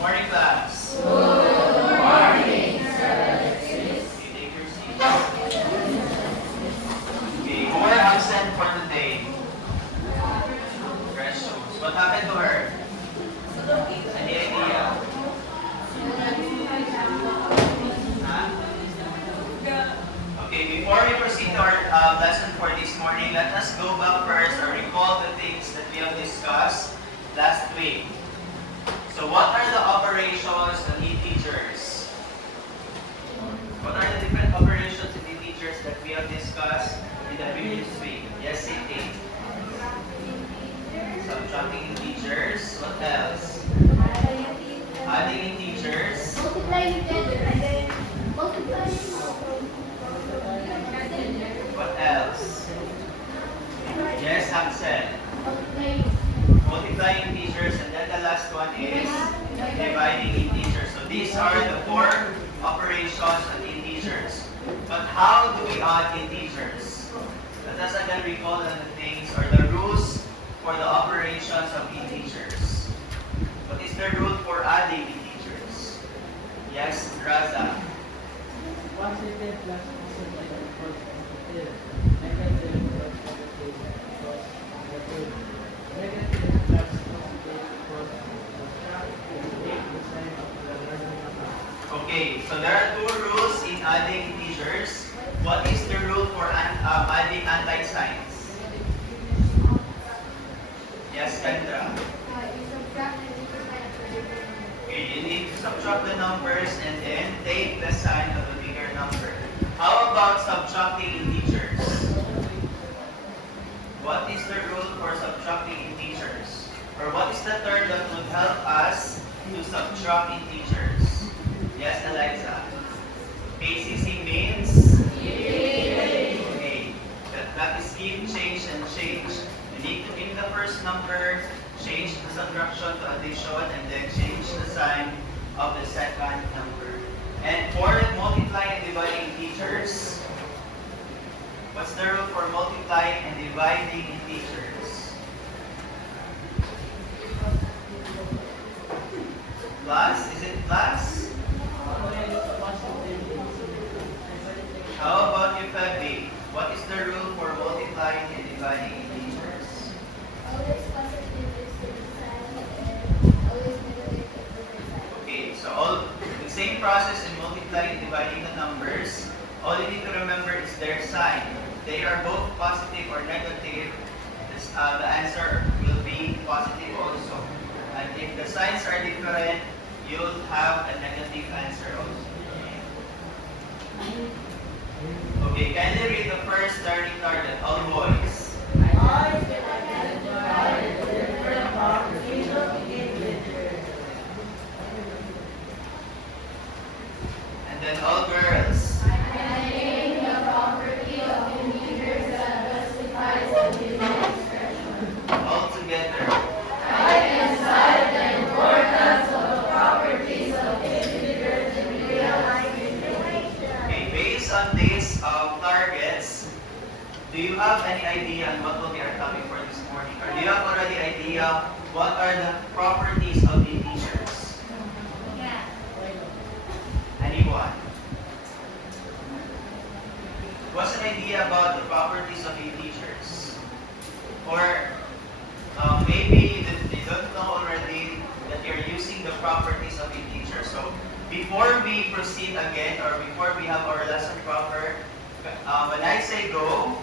Morning, class. Morning, sir. You take your seats. Okay, who are absent for today? Fresh shoes. What happened to her? Any idea? Huh? Okay, before we proceed to our lesson for this morning, let us go back first or recall the things that we have discussed last week. So what are the operations of integers? What are the different operations of integers that we have discussed in the previous week? Yes, City. Subtracting integers. What else? Adding integers. What else? Yes, Axel. Multiplying integers, and then the last one is dividing integers. So these are the four operations of integers. But how do we add integers? Let us again recall the things or the rules for the operations of integers. What is the rule for adding integers? Yes, Raza. Positive plus positive equals positive. Negative plus negative equals negative. Negative plus positive equals subtract and take the sign of the learning amount. Okay, so there are two rules in adding integers. What is the rule for adding anti-signs? Yes, Kendra. Okay, you need to subtract the numbers and then take the sign of the bigger number. How about subtracting integers? What is the rule for subtracting integers? Or what is the term that would help us to subtract integers? Yes, Eliza. KCC means? Okay. That is give, change, and change. You need to give the first number, change the subtraction to addition, and then change the sign of the second number. And for multiplying and dividing integers, what's the rule for multiplying and dividing integers? Plus? Is it plus? How about you, Febby? What is the rule for multiplying and dividing integers? Okay, so the same process in multiplying and dividing the numbers. All you need to remember is their sign. They are both positive or negative. The answer will be positive also. And if the signs are different, you'll have a negative answer also. Okay, kindly read the first learning target, all boys. And then all girls. All together. Okay, based on these targets, do you have any idea on what will be our topic for this morning? Or do you have already idea what are the properties of integers? Anyone? What's an idea about the properties of integers? Or maybe they don't know already that you're using the properties of integers. So before we proceed again, or before we have our lesson proper, when I say go,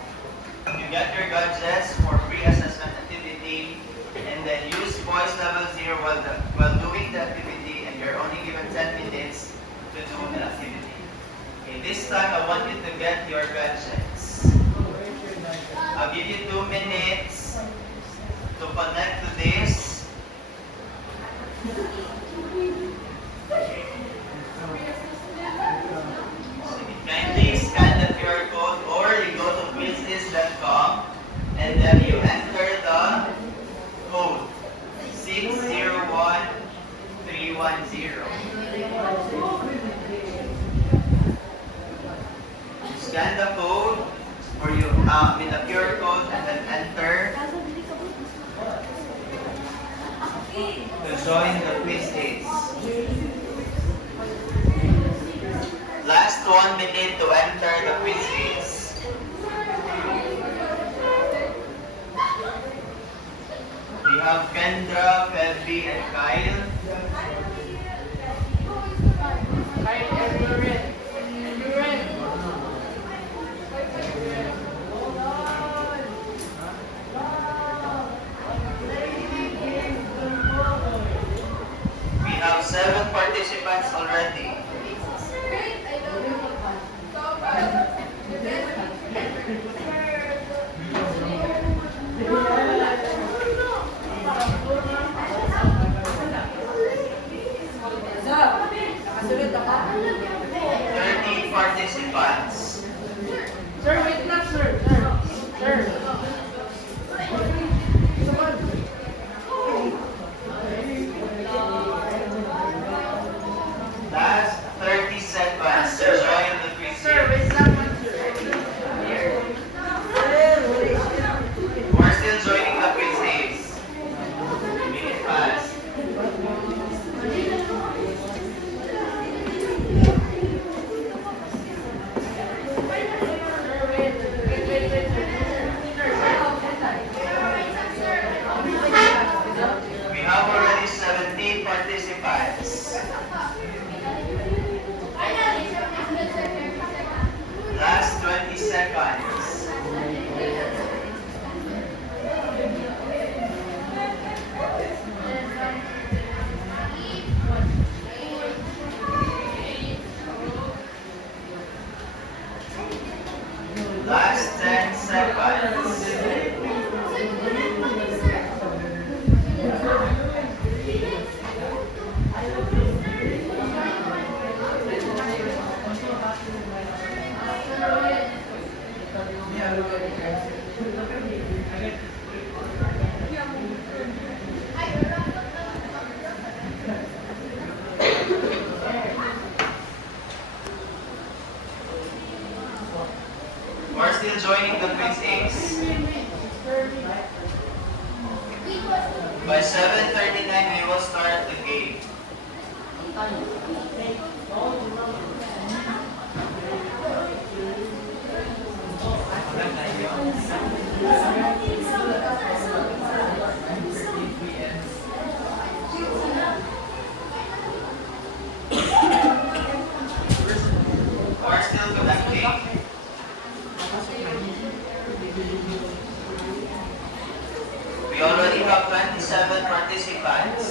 you get your gadgets for pre-assessment activity, and then use voice level 0 while doing the activity, and you're only given 10 minutes to do the activity. Okay, this time I want you to get your gadgets. I'll give you 2 minutes to connect to this. Kindly scan the QR code, or you go to quizlist.com and then you enter the code 601310. Scan the code, or you with the QR code, and then enter. join the quiz days. Last 1 minute to enter the quiz days. We have Kendra, Febby, and Kyle. We have 7 participants already. Kasunod ako. 13 participants. Sir, wait lang, sir. Sir. Last 30 seconds to join the quiz Sir, days. wait lang, sir. We're still joining the quiz days. Minute pass. We have already 17 participants. Last 20 seconds. Last 10 seconds. We're still joining the quiz days. By 7:39 we will start the game. We're still connecting. We already have 27 participants.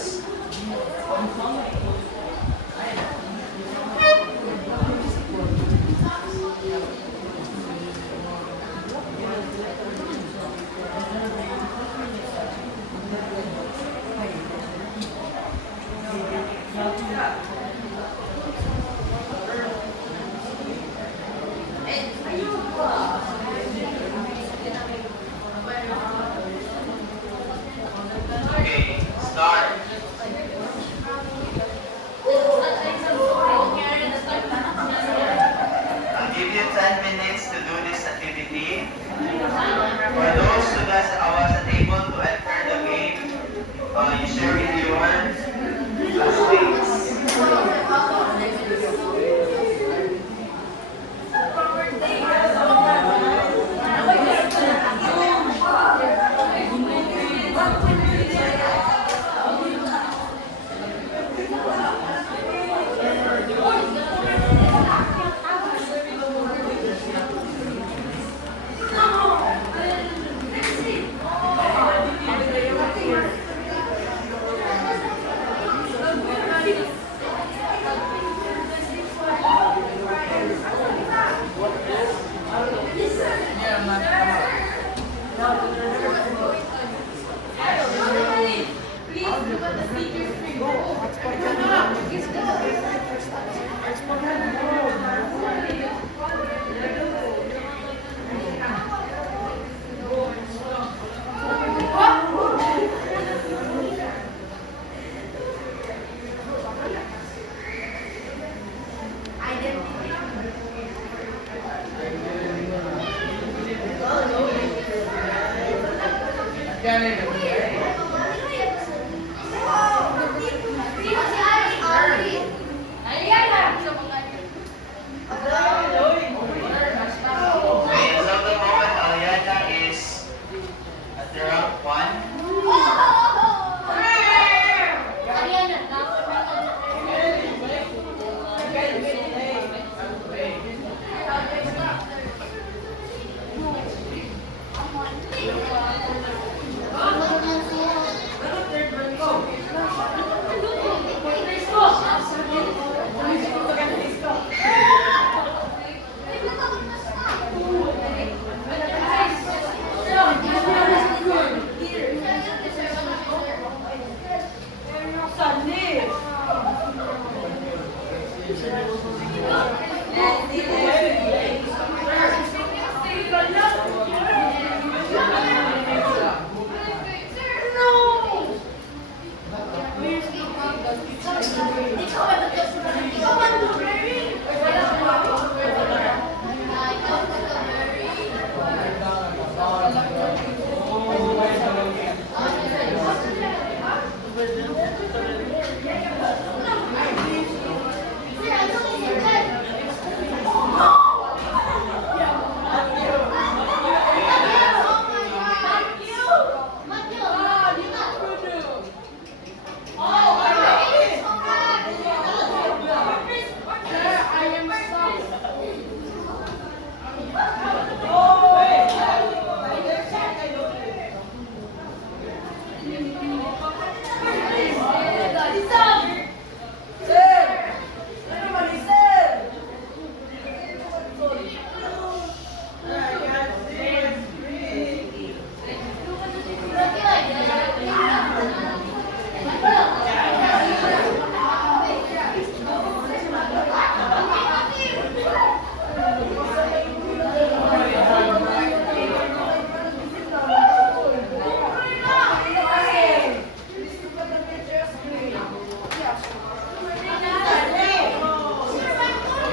Okay, start. I'll give you 10 minutes to do this activity. For those who wasn't able to enter the game, you share with your classmates. Yan,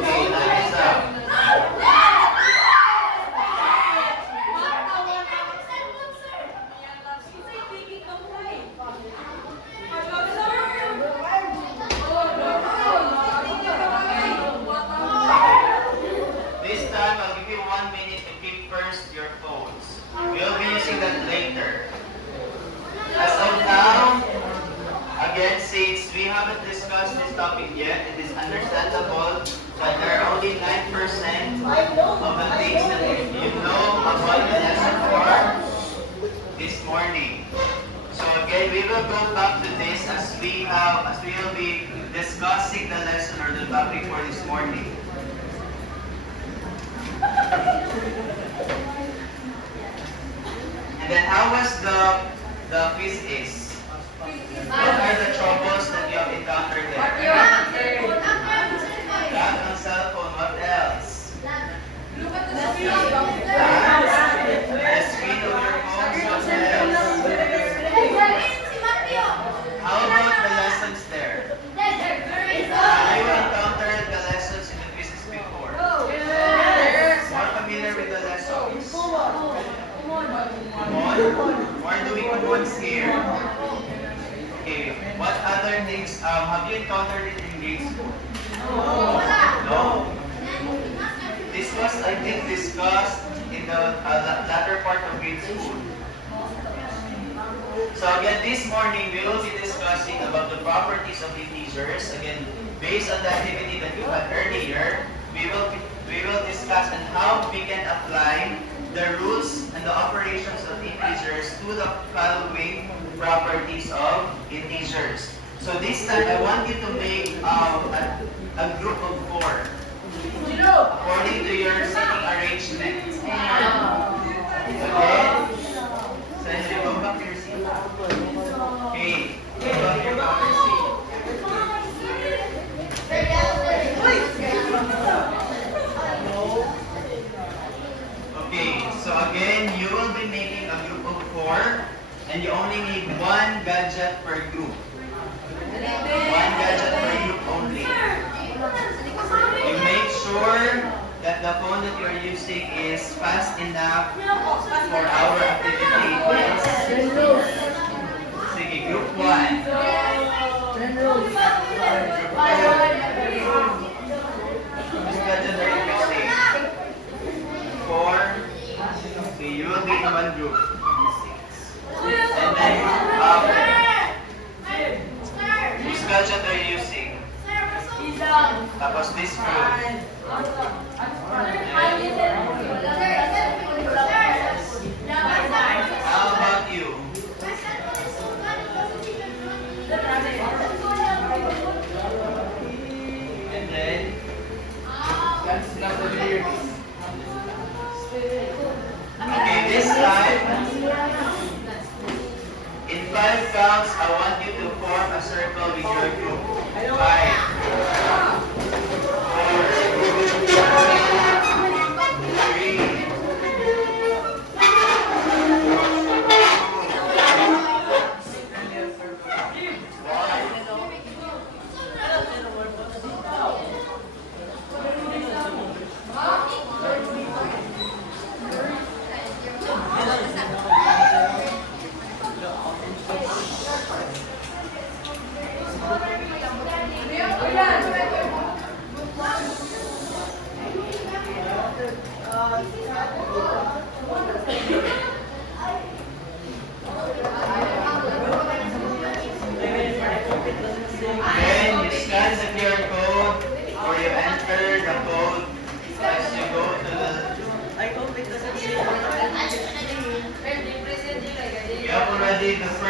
Okay, time is up. This time, I'll give you 1 minute to keep first your phones. We'll be using that later. As of now, again, since we haven't discussed this topic yet, it is understandable that there are only 9% of the things that you know about the lesson for this morning. So again, we will go back to this as we will be discussing the lesson or the topic for this morning. And then how was the physics? What are the troubles that you have encountered there? Lack ng cellphone, what else? The screen of your phones, what else? How about the lessons there? Have you encountered the lessons in the physics before? More familiar with the lessons? We're doing ones here. Okay, what other things have you encountered it in grade school? No. This was, I think, discussed in the latter part of grade school. So again, this morning we will be discussing about the properties of integers. Again, based on the activity that you had earlier, we will discuss on how we can apply the rules and the operations of integers to the following properties of integers. So this time, I want you to make a group of 4 according to your seating arrangement. Okay? So you go back to your seat. Okay. Go back to your seat. Okay, so again, you will be making a group of 4 and you only need 1 gadget per group. 1 gadget per group only. You make sure that the phone that you are using is fast enough for our activity. Sige, group 1. Group 2. Which gadget are you using? 4. Okay, you will be in 1 group. 6. And then, which gadget are you using? Tapos this group. How about you? And then, okay, this time, in 5 counts, I want you to form a circle with your group. 5, 4, 3, 2, 1.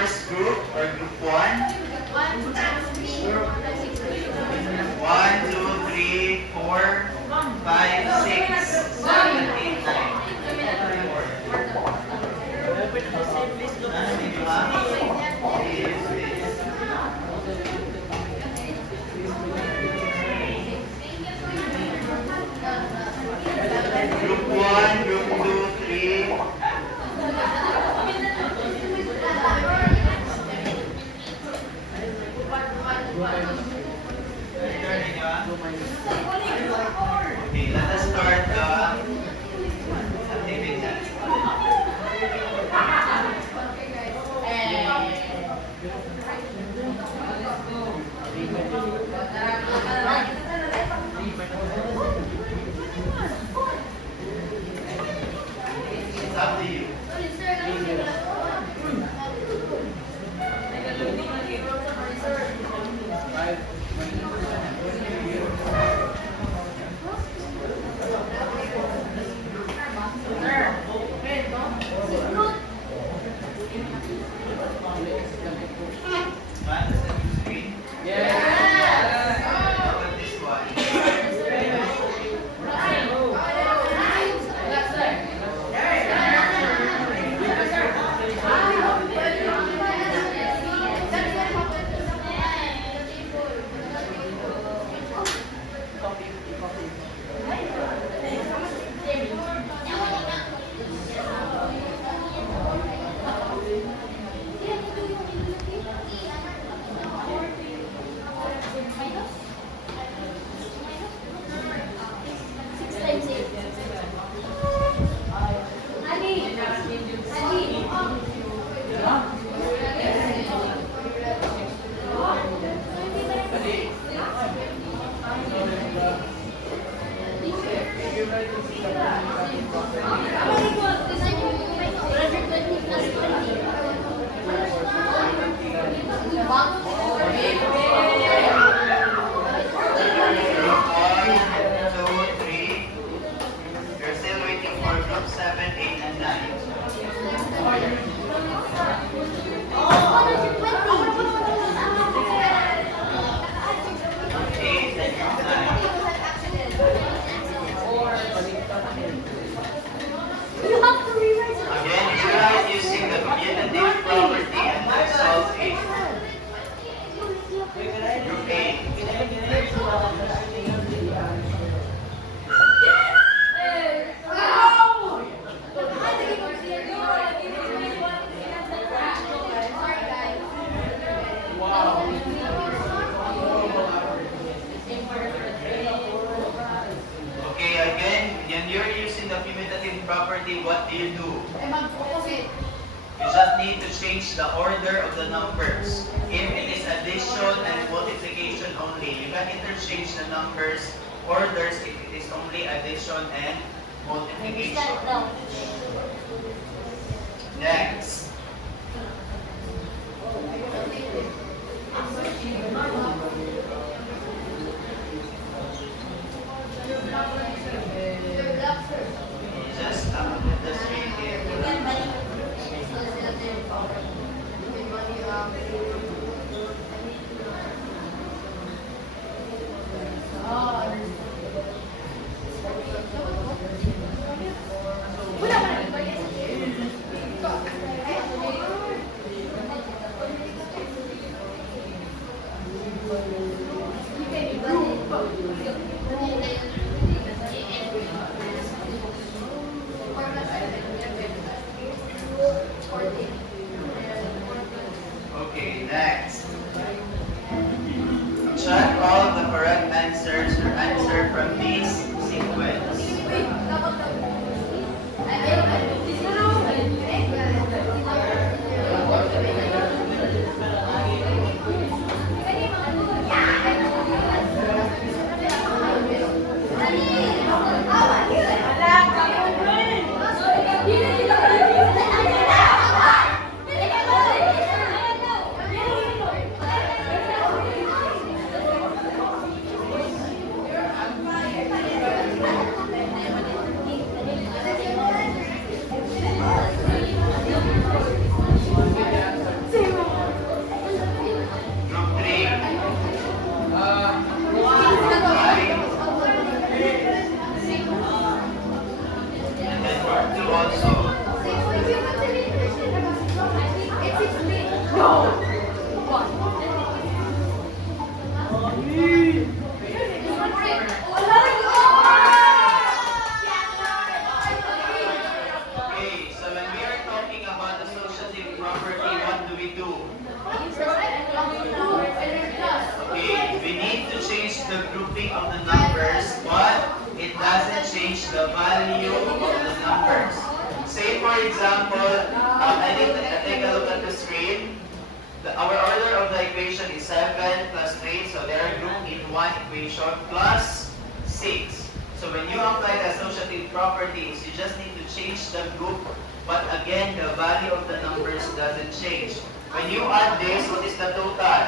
first group or group 1? 1, 2, 3, 4, 5, 6, 7, 8, 9. Group 1, group 2, 3. Okay, let us start the activity. It's up to you. Man, is that your screen? How about this one? Group 1, 2, 3. You're still waiting for group 7, 8, and 9. Eight and group 9. Again, try using the commutative property and then solve it. Group 8. Okay, again, when you're using the commutative property, what do? You just need to change the order of the numbers. If it is addition and multiplication only, you can interchange the numbers, orders if it is only addition and multiplication. Next. Just let us read it. the grouping of the numbers, but it doesn't change the value of the numbers. Say for example, I need to take a look at the screen. Our order of the equation is 7 plus 3, so they are grouped in one equation plus 6. So when you apply the associative properties, you just need to change the group, but again, the value of the numbers doesn't change. When you add this, what is the total?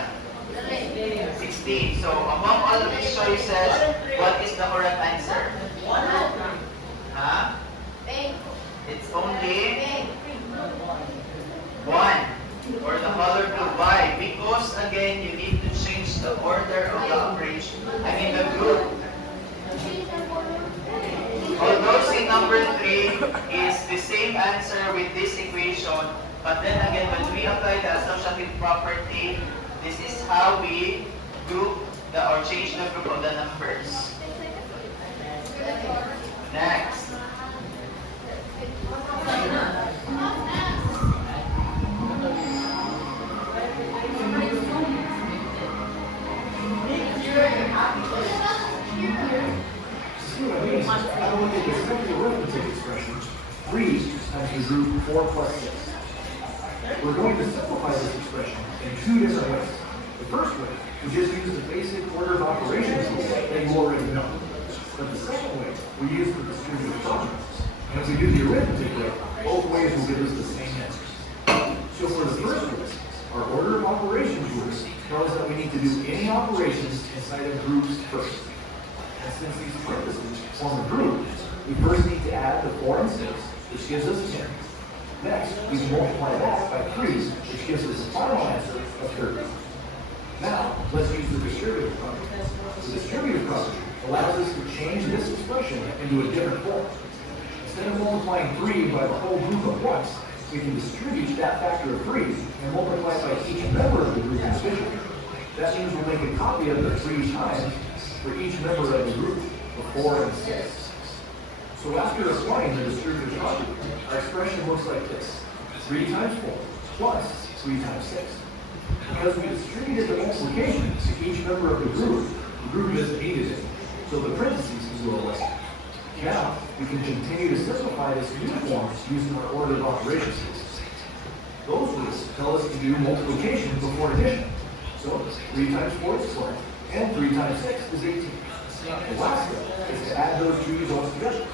16. So among all of these choices, what is the correct answer? Huh? It's only 1. Or the color blue. Why? Because again, you need to change the order of the operation. I mean the group. Although say number 3 is the same answer with this equation, but then again, when we apply the associative property, this is how we group or change the group of the numbers. Next. I don't think it's simply arithmetic expression. 3 times the group 4 plus 6. We're going to simplify this expression in 2 different ways. The first way, we just use the basic order of operations rule that you already know. But the second way, we use the distributive properties. And if we do the arithmetic way, both ways will give us the same answer. So for the first way, our order of operations rules tell us that we need to do any operations inside of groups first. And since these parentheses form a group, we first need to add the 4 and 6, which gives us 10. Next, we can multiply that by 3, which gives us the final answer of 30. Now, let's use the distributive property. The distributive property allows us to change this expression into a different form. Instead of multiplying 3 by the whole group at once, we can distribute that factor of 3 and multiply by each member of the group individually. That means we'll make a copy of the 3 times for each member of the group, the 4 and 6. So after applying the distributive property, our expression looks like this. 3 times 4 plus 3 times 6. Because we distributed the multiplication to each member of the group isn't needed it, so the parentheses can go away. Now, we can continue to simplify this new form using our order of operations. Those rules tell us to do multiplication before addition. So 3 times 4 is 12, and 3 times 6 is 18. The last step is to add those two results together.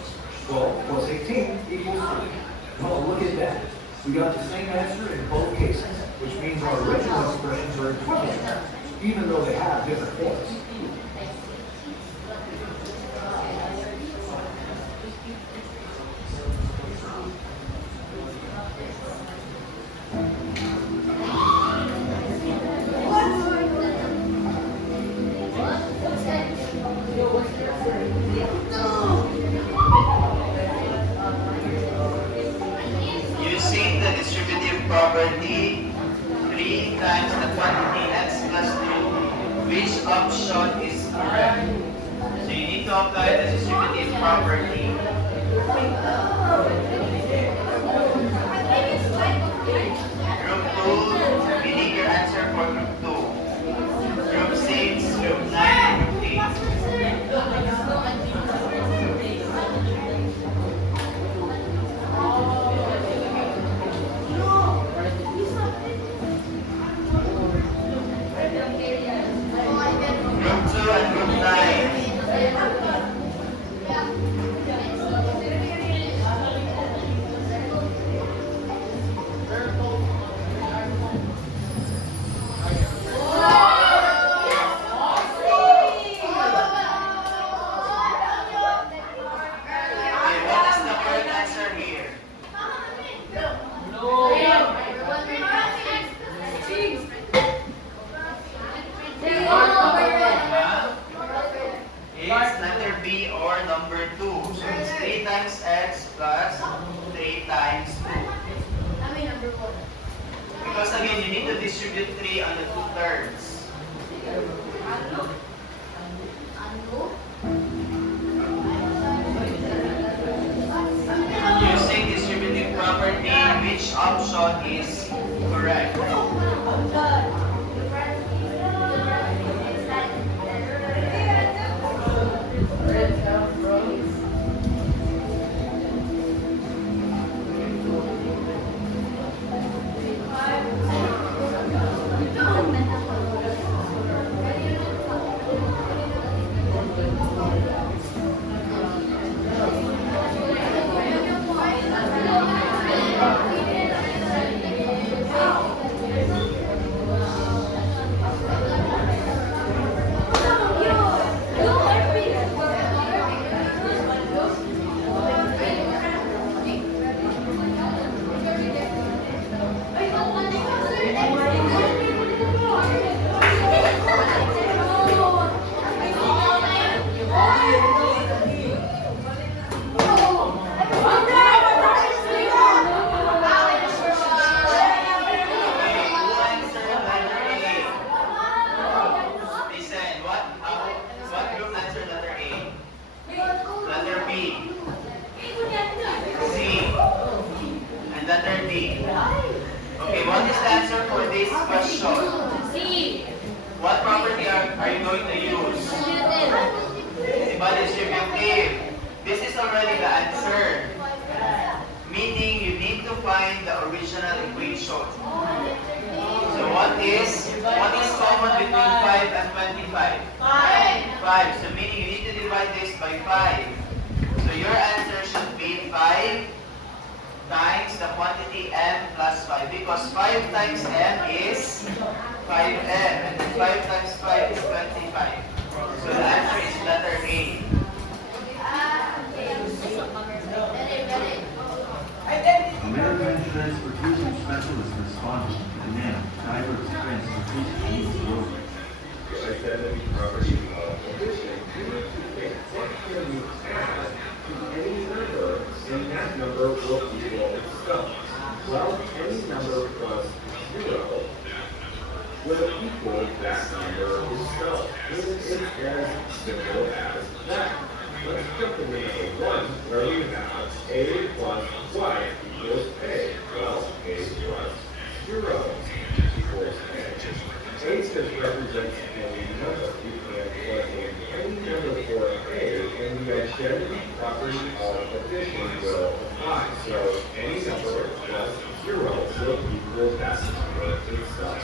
12 plus 18 equals 30. Well, look at that. We got the same answer in both cases, which means our original expressions are equivalent, even though they have different forms. Using the distributive property, 3 times the quantity x plus 2, which option is correct? So you need to apply the distributive property. Group 2, we need your answer for group 2. Group 6, group 9, group 8. Group 2 and group 9. Okay, what is the correct answer here? Huh? It's letter B or number 2. So it's 3 times x plus 3 times 2. Because again, you need to distribute 3 on the 2/3. Using distributive property, which option is correct? are you going to use? Diba distributive? This is already the answer. Meaning you need to find the original equation. So what is common between 5 and 25? 5. So meaning you need to divide this by 5. So your answer should be 5 times the quantity m plus 5. Because 5 times m is 5m. And then 5 times 5 is 25. So the answer is letter A. American Transportation Specialist responded to demand driver expense increase needs road. Identity property of addition, you need to pick what can you add to any number, and that number will equal itself. Well, any number plus 0 will equal that number itself. It is as simple as that. Let's jump to number 1, where we have a plus y equals a. Well, a plus 0 equals a. A just represents any number. You can plug in any number for a, and the identity property of addition will apply. So any number plus 0 will equal that number itself.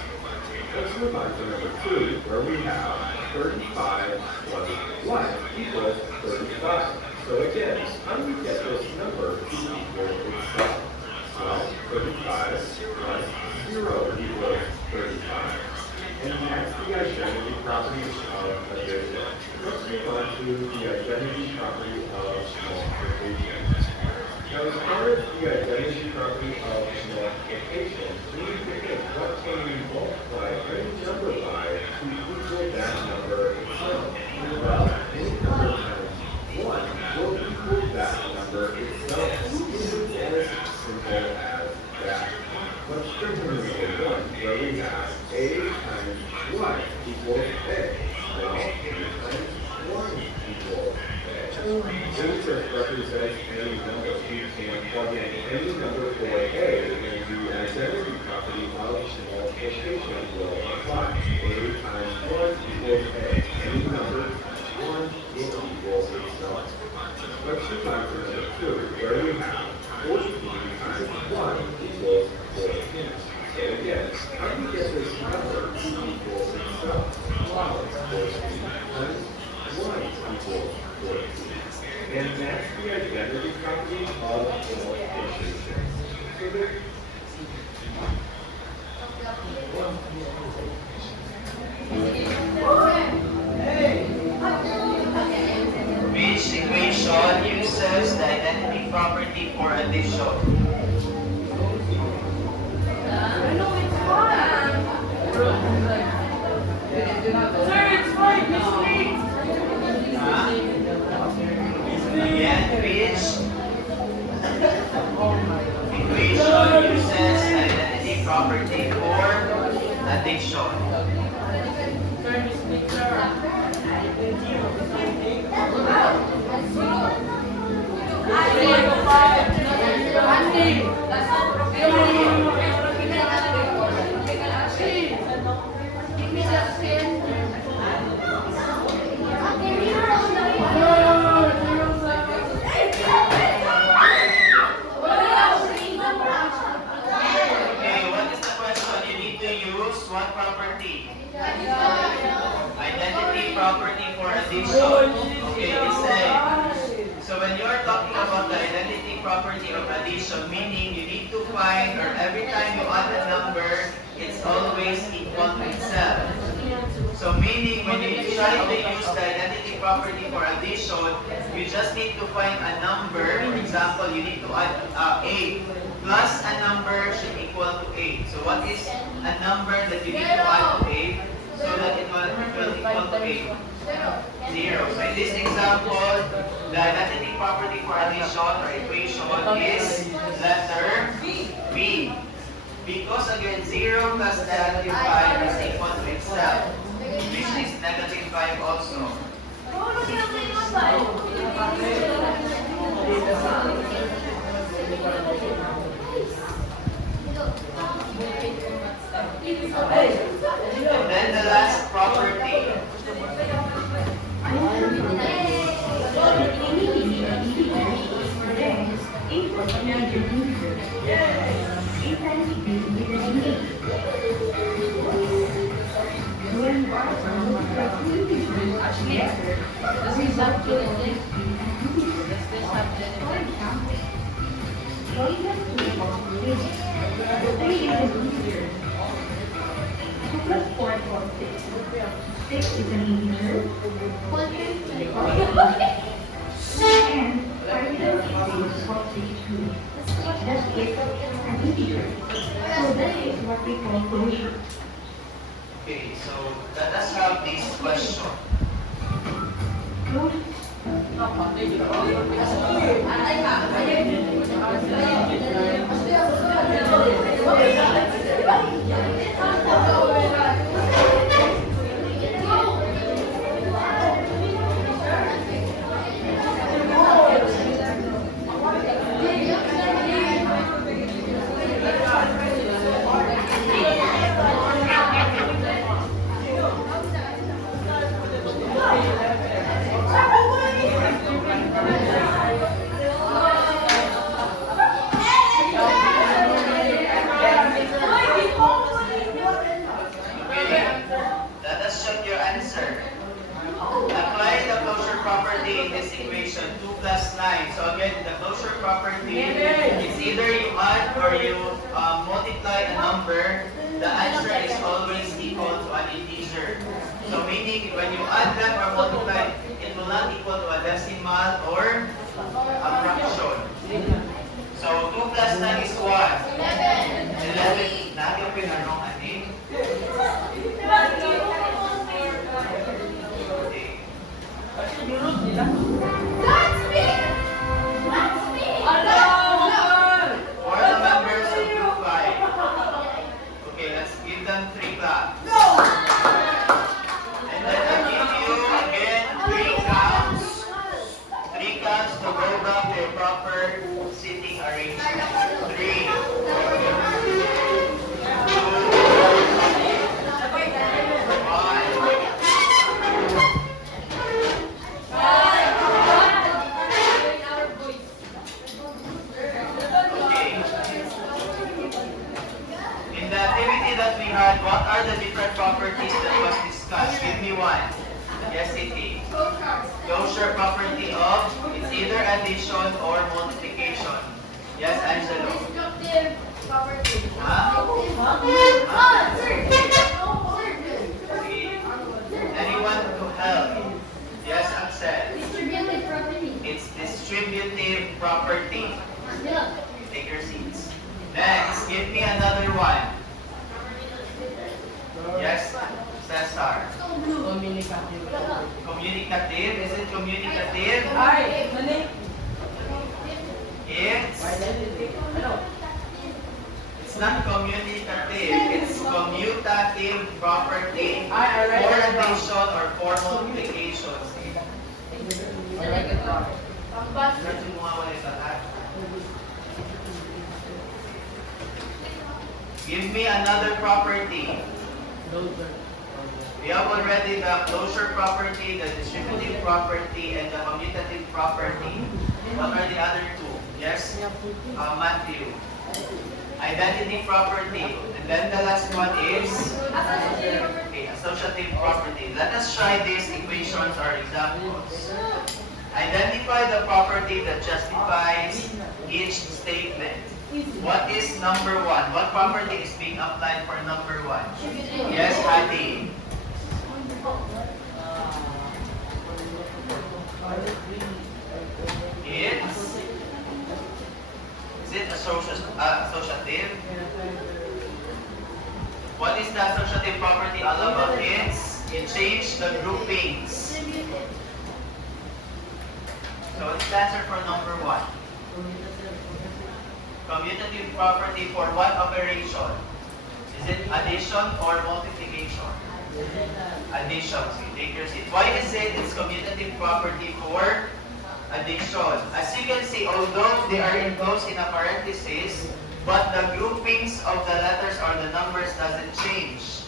Let's move on to number 2, where we have 35 plus 1 equals 35. So again, how do we get this number to equal itself? Well, 35 plus 0 equals 35. And that's the identity property of addition. Let's move on to the identity property of multiplication. Now, as far as the identity property of multiplication, we need to think, what can we multiply any number by to equal that number itself? Well, any number times 1 will equal that number itself. It is as simple as that. Let's jump to number 1, where we have a times 1 equals a. Well, a times 1 equals a. This just represents any number. You can plug in any number for a, and the identity property of multiplication will apply. A times 1 equals a. Any number 1 will equal itself. Let's move on to number 2, where we have 14 times 1 equals 14. So again, how do we get this number to equal itself? Well, 14 times 1 equals 14. And that's the identity property of multiplication. So there, Which equation uses the identity property for addition? Again, which equation uses identity property for addition? Okay, what is the question? You need to use what property? Identity property for addition. Okay, listen. So when you're talking about the identity property of addition, meaning you need to find, or every time you add a number, it's always equal to itself. So meaning when you try to use the identity property for addition, you just need to find a number. For example, you need to add 8 plus a number should equal to 8. So what is a number that you need to add to 8 so that it will equal to 8? 0. So in this example, the identity property for addition or equation is letter B. Because again, 0 plus negative 5 is equal to itself, which is negative 5 also. And then the last property. this have For benefits? example, going back to the calculation, 3 is here. 2 plus 4 equals 6. 6 is an integer. 4 times 2 equals 2. And 5 times 6 equals 62. That is an integer. So that is what we call solution. Okay, so let us have this question. Okay, let us check your answer. Apply the closure property in this equation, 2 plus 9. So again, the closure property, it's either you add or you multiply a number, the answer is always equal to an integer. So meaning, when you add that or multiply, it will not equal to a decimal or a fraction. So 2 plus 9 is what? 11. Lagi yung pinanong ani. For the members of group 5. Okay, let's give them 3 claps. And then I give you again 3 counts. 3 counts to go back to your proper sitting arrangement. 3, 2, 1. Okay. In the activity that we had, what are the different properties that was discussed? Give me one. Yes, City. Closure property of, it's either addition or multiplication. Yes, Angelo. Huh? Okay. Anyone to help? Yes, Axel. It's distributive property. Take your seats. Next, give me another one. Yes, Cesar. Communicative. Communicative? Is it communicative? Ay, mali. It's Ano? it's not communicative. It's commutative property Ay, I write for it wrong. addition or for multiplication. I like it wrong. Medyo mawawala yung lahat. Give me another property. Closer. We have already the closure property, the distributive property, and the commutative property. What are the other two? Yes? Matthew. Identity property. And then the last one is okay, associative property. Let us try these equations or examples. Identify the property that justifies each statement. What is number 1? What property is being applied for number 1? Yes, Hadi. Is it associative? What is the associative property all about? It changed the groupings. So what's the answer for number 1? Commutative property for what operation? Is it addition or multiplication? Addition. So you take your seat. Why is it's commutative property for addition? As you can see, although they are enclosed in a parenthesis, but the groupings of the letters or the numbers doesn't change.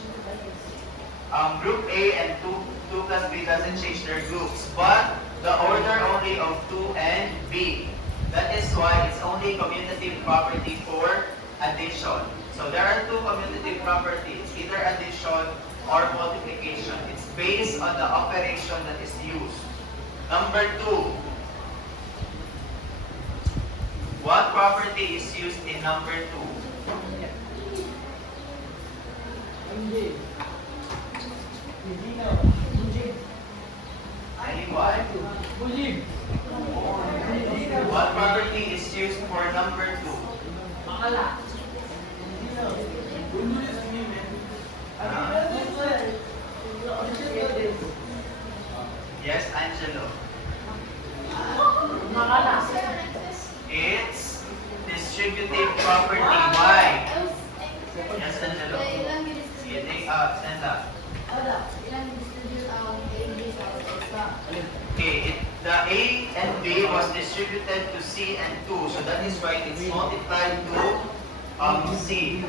Group A and 2 plus B doesn't change their groups, but the order only of 2 and B. That is why it's only commutative property for addition. So there are 2 commutative properties, either addition or multiplication. It's based on the operation that is used. Number 2. What property is used in number 2? MJ. Regina. MJ. Anyone? Mujib. What property is used for number 2? Makala. Yes, Angelo. Makala. It's distributive property. Why? Yes, Angelo. Sige, take out, stand up. Okay, the A and B was distributed to C and 2, so that is why it's multiplied to C.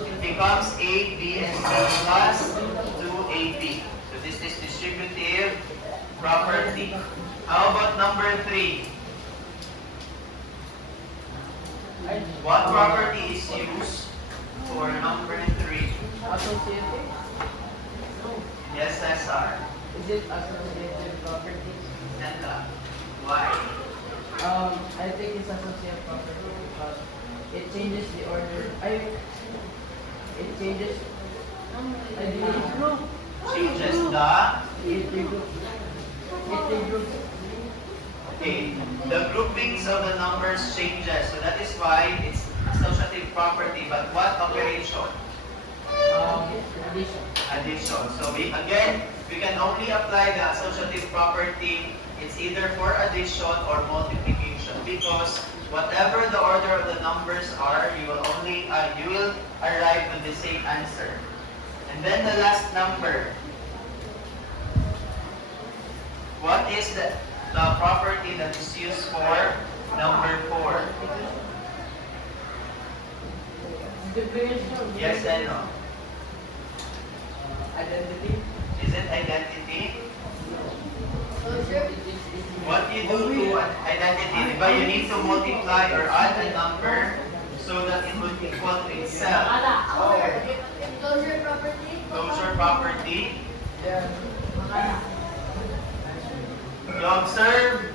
It becomes A, B, and C plus 2AB. So this is distributive property. How about number 3? What property is used for number 3? Associative? Yes, Cesar. Is it associative property? Stand up. Why? I think it's associative property because it changes the order. It changes. I didn't know. Changes the It regroups. It regroups. Okay, the groupings of the numbers changes, so that is why it's associative property. But what operation? Addition. Addition. So we can only apply the associative property. It's either for addition or multiplication because whatever the order of the numbers are, you will arrive to the same answer. And then the last number. What is the property that is used for number 4? Multiplication. Yes and no. Identity. Is it identity? What you do to an identity, diba? You need to multiply or add a number so that it will equal to itself. Closure property. Closure property. Yeah. Makala. You observe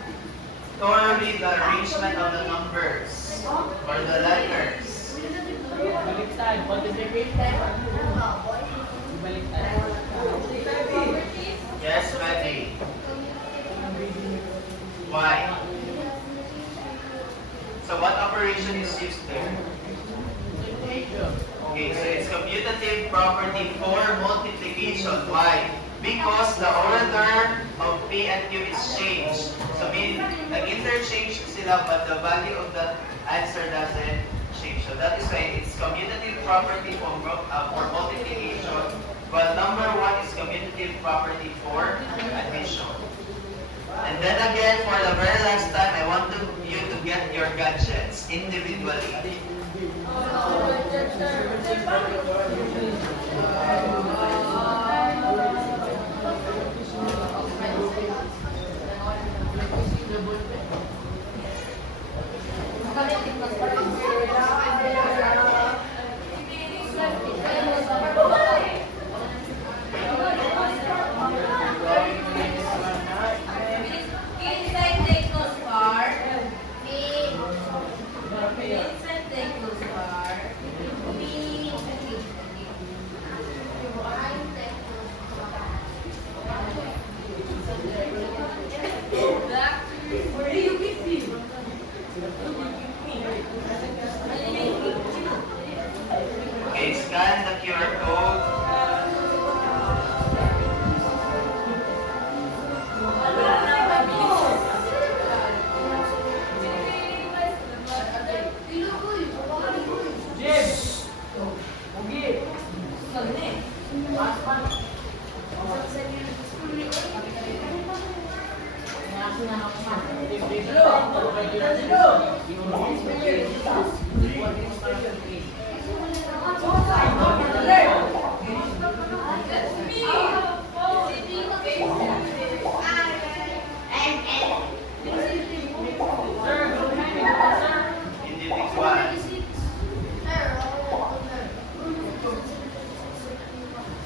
thoroughly the arrangement of the numbers or the letters. Baliktad. Multiplication. Baliktad. Yes, ready. Why? So what operation is used there? Multiplication. Okay, so it's commutative property for multiplication. Why? Because the order of P and Q is changed. So nag-interchange sila but the value of the answer doesn't change. So that is why it's commutative property for multiplication. But number 1 is commutative property for addition. And then again, for the very last time, I want you to get your gadgets individually. Okay, scan the QR code. James. Ugi. Paspan. Individual.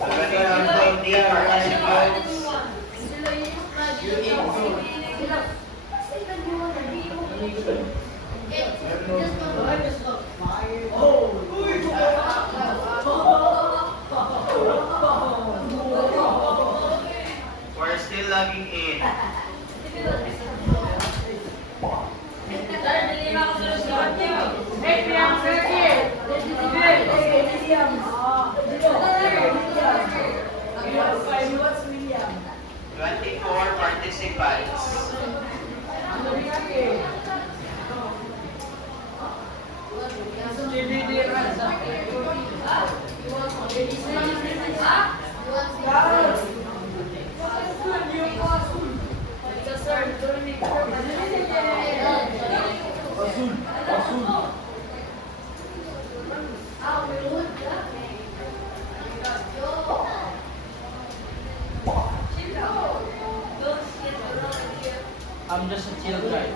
So when you have 20 or 100 votes, Sila yung logging in. William. 24 participants. I'm just a chill guy.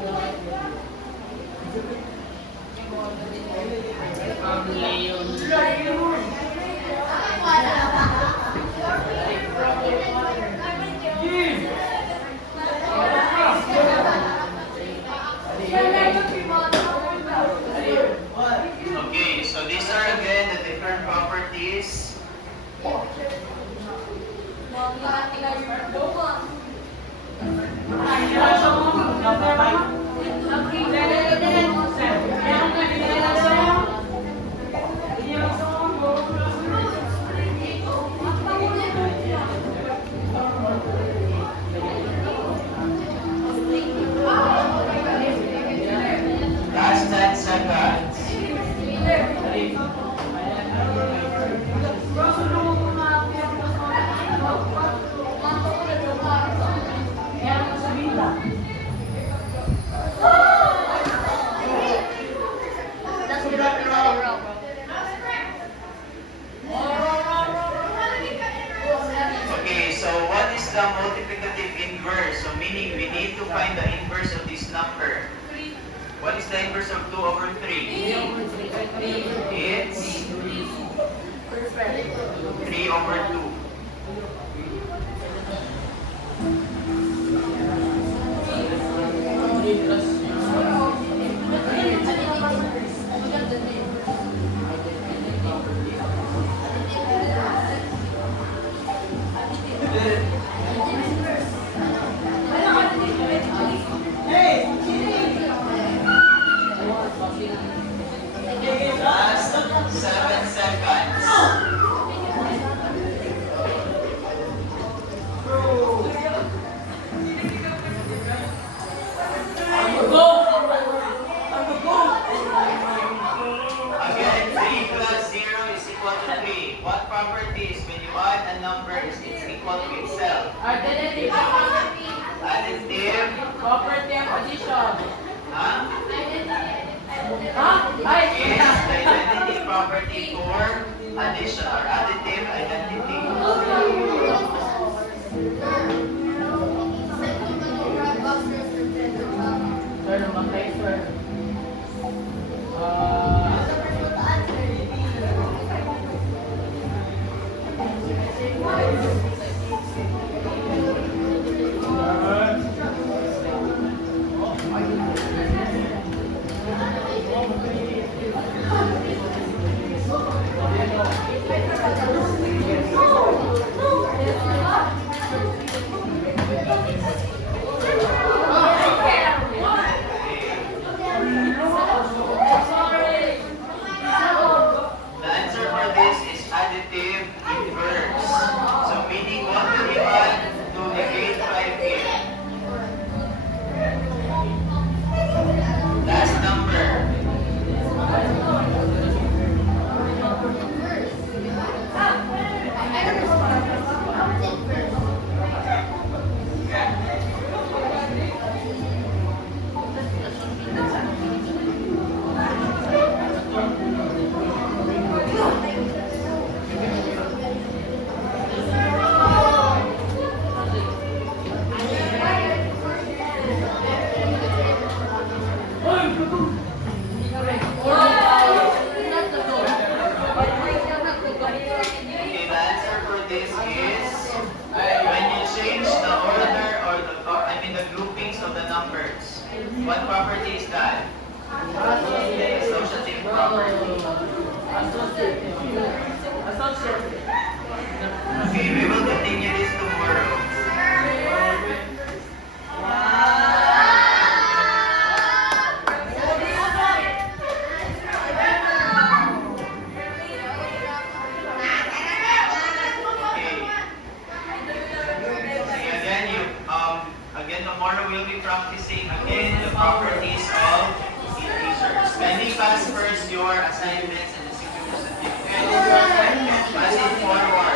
I'm Leon. Okay, so these are again the different properties. Last 10 seconds. Okay, so what is the multiplicative inverse? So meaning we need to find the inverse of this number. What is the inverse of 2 over 3? It's 3 over 2. Last 7 seconds. Again, 3 plus 0 is equal to 3. What properties when you add a number is it's equal to itself? Identity Additive, property of addition. huh? Yes. Is the identity property for addition or additive identity. Sir, naman kayo, sir. The answer for this is additive inverse. So meaning what will you add to negate 5 here? Last number. Okay, the answer for this is when you change the order or the groupings of the numbers. What property is that? Associative property. Associative. Okay, we will continue this tomorrow. tomorrow we'll be practicing again the properties of integers. Kindly pass first your assignments and the signature certificate. Pass it forward.